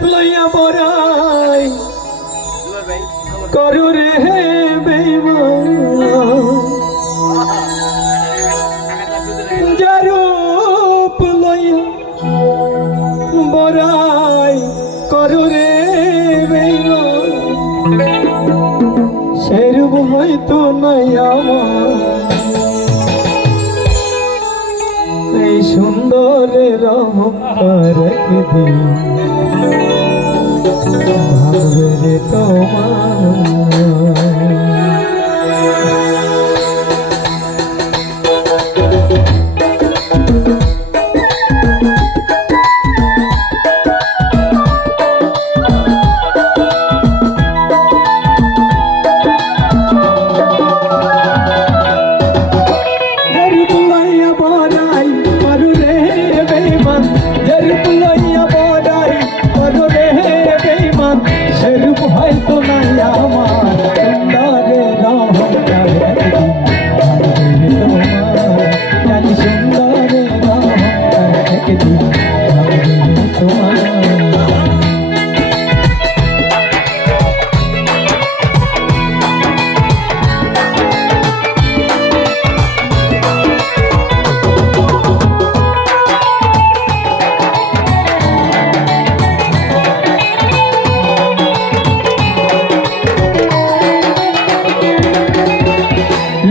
রূপ লইয়া বরাই করু রে বেইমান যে রূপ লইয়া বরাই করু রে বেইমান সেরূপ হয়তো নাই আমার। এই সুন্দরের অহংকার একদিন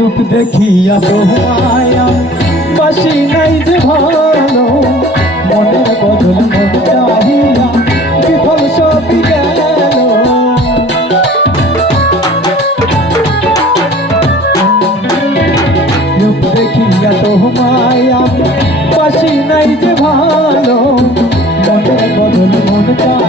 রূপ দেখিয়া তোমায়া বাসি নাই যে ভালো, মনের বদল মন চাহিয়া বিফল সবই গেল। রূপ দেখিয়া তোমায়া বাসি নাই যে ভালো, মনের বদল মন চাহিয়া